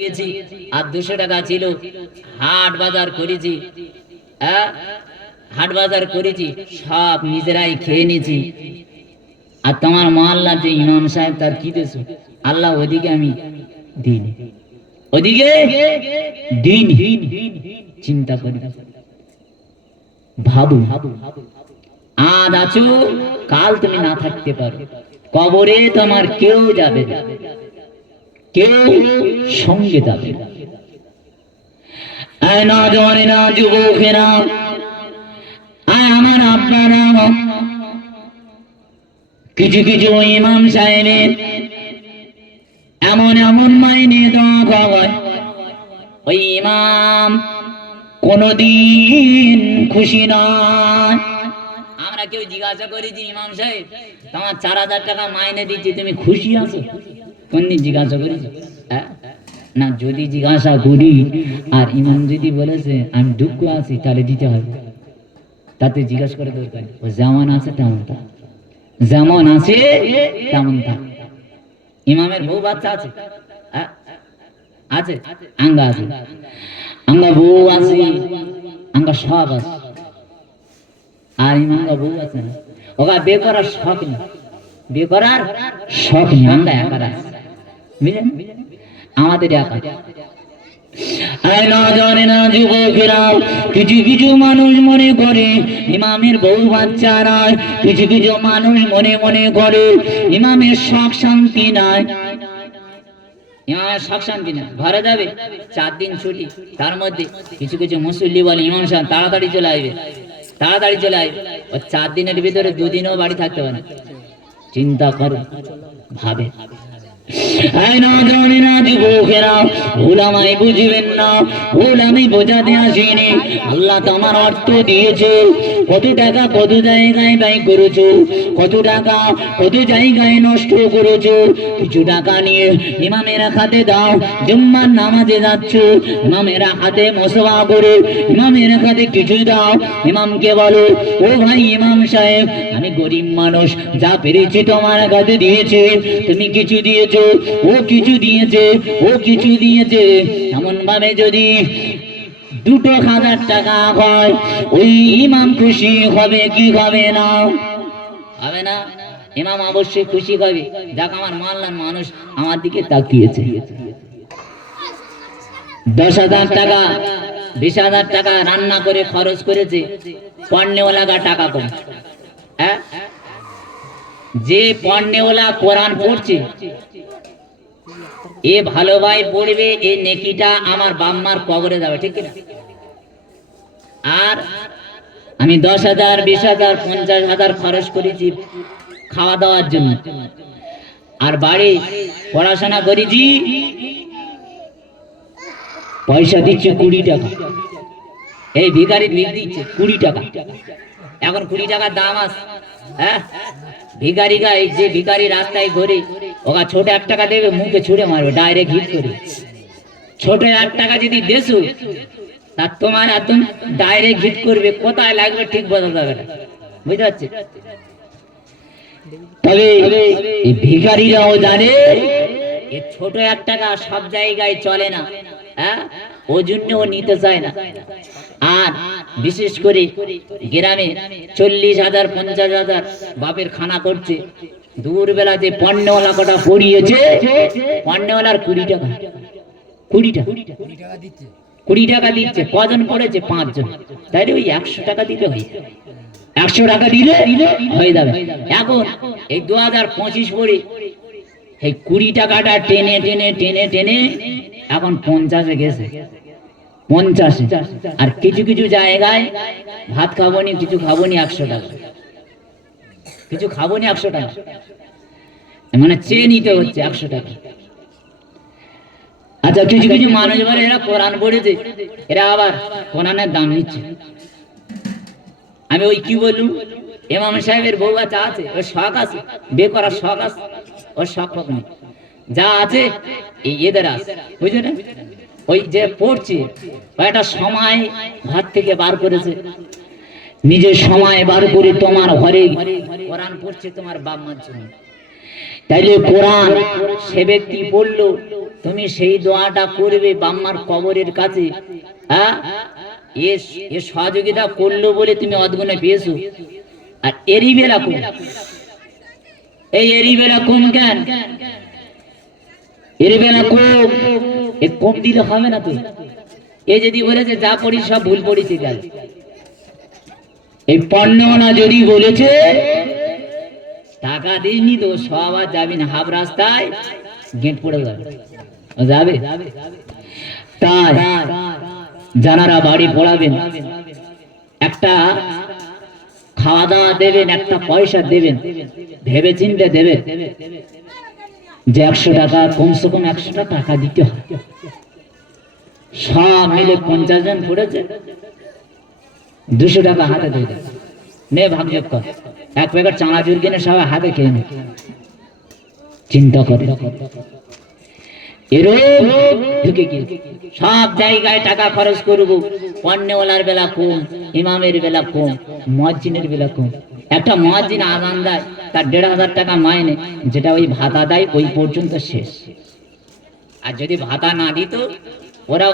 দিয়েছি, আর দুশো টাকা ছিল। হাট বাজার করেছি হ্যাঁ? হাট বাজার করেছি, সব নিজেরাই খেয়ে নিয়েছি। আর তোমার যে ইমাম সাহেব, তার কি আল্লাহ ওদিকে আমি দিন। ওদিকে দিন। চিন্তা করি। ভাবু। আজ আছো, কাল তুমি না থাকতে পারো। কবরে তোমার কেউ যাবে না। কেউ সঙ্গে না। কিছু কিছু ইমাম সাহেবের এমন এমন মাইনে দেওয়া ওই ইমাম কোনদিন খুশি নয় আমরা কেউ জিজ্ঞাসা করেছি ইমাম সাহেব, তোমার চার হাজার টাকা মাইনে দিচ্ছি, তুমি খুশি আছো? কোনদিন জিজ্ঞাসা করেছি হ্যাঁ? না, যদি জিজ্ঞাসা করি, আর ইমাম যদি বলেছে, আমি দুঃখ আছি, তাহলে দিতে হবে। তাতে জিজ্ঞাসা করে দরকার ও যেমন আছে, তেমন থাক। যেমন আছে, তেমন থাক। ইমামের বউ বাচ্চা আছে? হ্যাঁ? আছে? আঙ্গা আছে? আঙ্গা বউ আছে, আঙ্গা সব আছে। আর ইমাঙ্গা বউ আছে না? ওগা বে করার শখ নেই। বে করার শখ নেই আমরা একা আছে। বুঝলেন আমাদের একা। কিছু কিছু মানুষ মনে করে, ইমামের বউ বাচ্চা নয় কিছু কিছু মানুষ মনে মনে করে, ইমামের শখ শান্তি নাই। ইমামের শখ শান্তি না ঘরে যাবে, চার দিন ছুটি, তার মধ্যে কিছু কিছু মুসল্লি বলে, ইমাম সাহেব, তাড়াতাড়ি চলে আসবে। তাড়াতাড়ি চলে আসবে। ও চার দিনের ভিতরে দুদিনও বাড়ি থাকতে পারে। চিন্তা করো, ভাবে। আয় না জানি না যুবকেরা ভুল আমায় না ভুল বোঝাতে আল্লাহ তোমার অর্থ দিয়েছে, কত টাকা কত জায়গায় ব্যয় করেছ, কত টাকা কত জায়গায় নষ্ট করেছ, কিছু টাকা নিয়ে হাতে দাও, জুম্মার নামাজে যাচ্ছ হাতে করে ইমামের হাতে কিছু দাও, ইমামকে বলো, ও ভাই ইমাম সাহেব, আমি গরিব মানুষ, যা পেরেছি তোমার কাছে দিয়েছে, তুমি কিছু দিয়েছ, ও কিছু দিয়েছে ও কিছু দিয়েছে। এমন ভাবে যদি দুটো হাজার টাকা হয়, ওই ইমাম খুশি হবে কি হবে না? হবে না। ইমাম অবশ্যই খুশি হবে। যাক, আমার মানলাম মানুষ আমার দিকে তাকিয়েছে। দশ হাজার টাকা, বিশ হাজার টাকা রান্না করে খরচ করেছে। পণ্যওয়ালা টাকা কম। হ্যাঁ? যে পণ্যওয়ালা কোরআন পড়ছে এ ভালো ভাই পড়বে এই নেকিটা আমার বাম্মার কবরে যাবে, ঠিক না আর আমি দশ হাজার, বিশ হাজার, পঞ্চাশ হাজার খরচ করেছি খাওয়া দাওয়ার জন্য। আর বাড়ি পড়াশোনা করেছি, পয়সা দিচ্ছে কুড়ি টাকা। এই ভিখারি ভিক দিচ্ছে কুড়ি টাকা। এখন কুড়ি টাকার দাম আছে। হ্যাঁ? ভিখারি গায়ে যে ভিখারি রাস্তায় ঘুরে ওরা ছোট এক টাকা দেবে, মুখে ছুড়ে মারবে ডাইরেক্ট হিট করে। ছোট এক টাকা যদি দেশো তা তোমার ডাইরেক্ট হিট করবে, কোথায় লাগবে ঠিক বোঝা যাবে না। বুঝতে পারছি? তবে ভিখারিরাও জানে ছোট এক টাকা সব জায়গায় চলে না হ্যাঁ? ওই জন্য ও নিতে চায় না। আর বিশেষ করে গ্রামে চল্লিশ হাজার, পঞ্চাশ হাজার বাপের খানা করছে। দূরবেলা যে পণ্যওয়ালা কটা পড়িয়েছে, পণ্যওয়ালার কুড়ি টাকা। কুড়ি টাকা। কুড়ি টাকা দিচ্ছে। কজন পড়েছে? পাঁচজন। তাইলে ওই একশো টাকা দিতে হয় একশো টাকা দিলে হয়ে যাবে। এখন এই দু হাজার পঁচিশ পড়ে এই কুড়ি টাকাটা টেনে টেনে টেনে টেনে এখন পঞ্চাশে গেছে। পঞ্চাশে। আর কিছু কিছু জায়গায় ভাত খাব নি কিছু খাব নি একশো টাকা। কিছু খাব নি একশো টাকা। মানে চেয়ে নিতে হচ্ছে একশো টাকা। আচ্ছা কিছু কিছু মানুষ বলে, এরা কোরআন পড়েছে। এরা আবার কোরআনের দাম নিচ্ছে। আমি ওই কি বললুম? এমাম সাহেবের বউ বাচ্চা আছে, ওর শখ আছে বে করার শখ আছে, ওর শখ নেই। যা আছে ওই যে একটা সময় ঘর থেকে বার করেছে। নিজের সময় বার করে তোমার ঘরে কোরআন পড়ছে তোমার বাপ মার জন্য। তাইলে কোরআন সে ব্যক্তি তুমি সেই দোয়াটা করবে বাম্মার কবরের কাছে। হ্যাঁ? এ সহযোগিতা করল বলে তুমি অদ্গুণে পেয়েছ। আর এরই বেলা কম এই এরই বেলা কম কেন? এর বেলা কম এ কম দিলে হবে না তো। এ যদি বলেছে, যা পড়ি সব ভুল পড়িছে গেল এই পণ্যনা যদি বলেছে, টাকা দিইনি তো সব আর যাবি না, হাফ রাস্তায় গেট পড়ে যাবে যাবে? তাই যারা বাড়ি পড়াবেন। একটা খাওয়া দাওয়া দেবেন, একটা পয়সা দেবেন। ভেবে চিনতে দেবেন। যে একশো টাকা, কমসে কম একশোটা টাকা দিতে হয়। সব মিলে পঞ্চাশ জন পড়েছে। দুশো টাকা হাতে দিয়ে দেয়। নে ভাবযোগ কর। এক প্যাকেট চানাচুর কিনে সবাই হাতে খেয়ে নে। চিন্তা করে। ঢুকে গিয়ে সব জায়গায় টাকা খরচ করব। পণ্যওয়ালার বেলা কম, ইমামের বেলা কম মজ্জিনের বেলা কম। একটা মহাজিন আজান দেয়, তার দেড় হাজার টাকা মাইনে, যেটা ওই ভাতা দেয়, ওই পর্যন্ত শেষ। আর যদি ভাতা না দিত ওরা